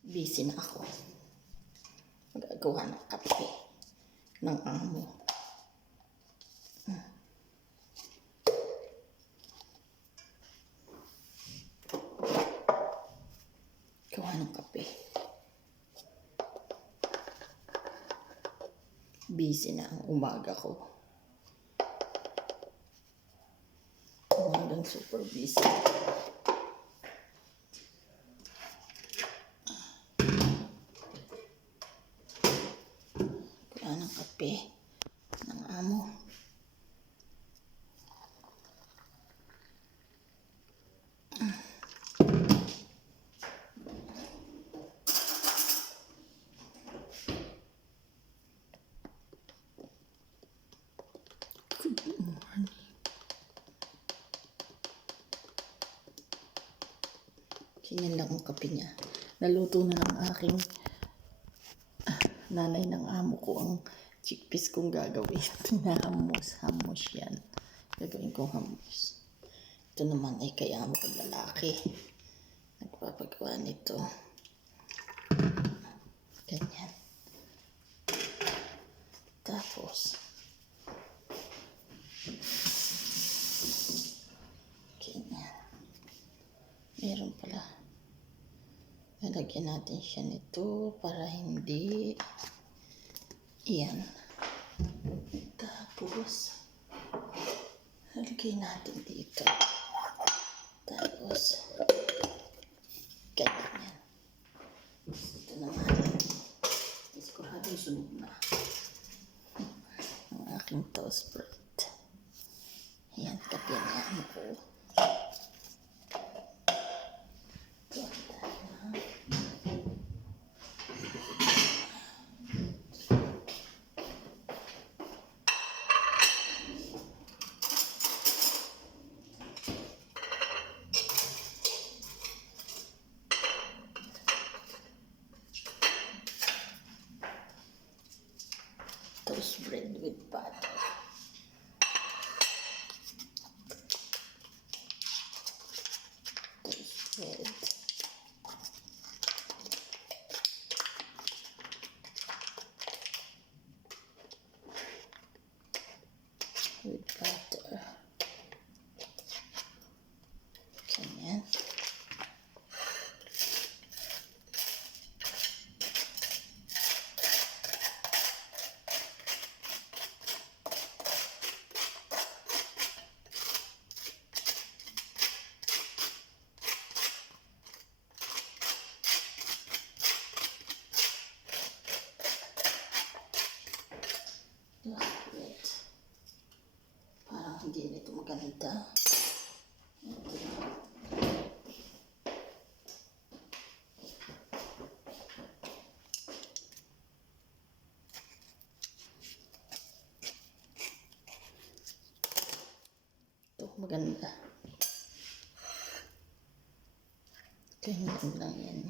Busy na ako. Magagawa ng kape ng amo. Gawa ng kape. Busy na ang umaga ko. Umagang super busy. Gawa ng kape ng amo. Good morning. Ganyan lang ang kape niya. Naluto na ng aking nanay ng amo ko ang chickpeas kong gagawin. Hamos yan. Gagawin kong hamos. Ito naman ay kay amo kong lalaki. Nagpapagawa nito. Ganyan. Tapos, ganyan. Meron pala. Lalagyan natin siya nito para hindi yan. Tapos, lalagyan natin dito. Tapos, ganyan yan. Ito naman. Siguradong sunog na ang aking toast bread. Yan, kape na ano ko. Toast bread with butter. Toast bread. With butter. Ganyan. Bread. Parang hindi nito maganda. Ito maganda. Ganyan lang yan.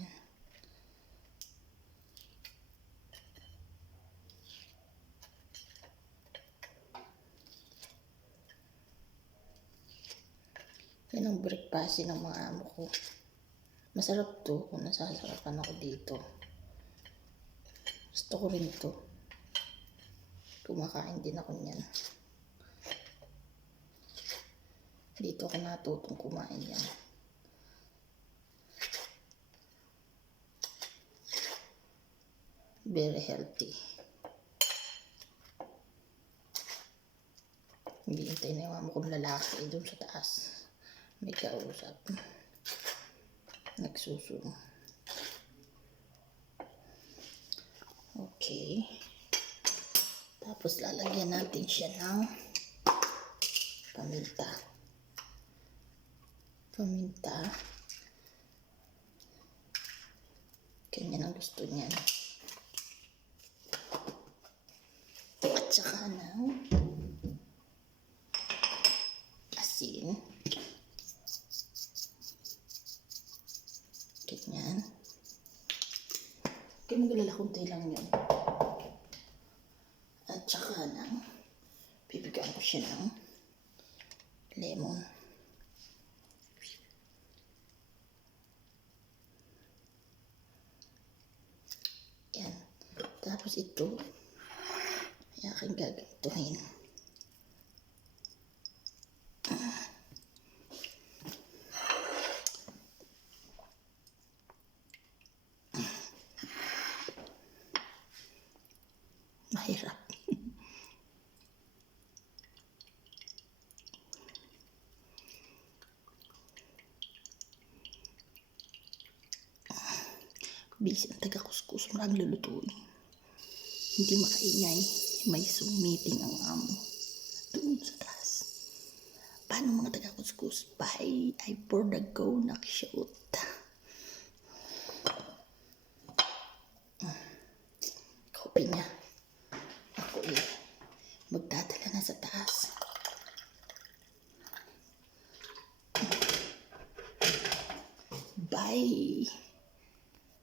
Yan ang breakfast ng mga amo ko. Masarap to kung nasasarapan ako dito. Gusto ko rin to. Kumakain din ako niyan. Dito ako natutong kumain yan. Very healthy. Hindi hintay na yung amo kong lalaki doon sa taas. May kausap. Nagsusunod. Okay. Tapos lalagyan natin siya ng paminta. Paminta. Ganyan ang gusto niya. At saka ng asin. Ganyan. Kaya magalala, kunti lang yun. At saka ng bibigyan ko siya ng lemon. Tapos ito, ay aking gagantuhin. Mahirap. Busy ang taga-kuskus, maraming lulutuin. Hindi makaingay, may Zoom meeting ang amo. Doon sa taas. Paano mga taga-kuskus? Bye, I for the go, nakishoot. Copy niya. Ako magdadala na sa taas.